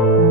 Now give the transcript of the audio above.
you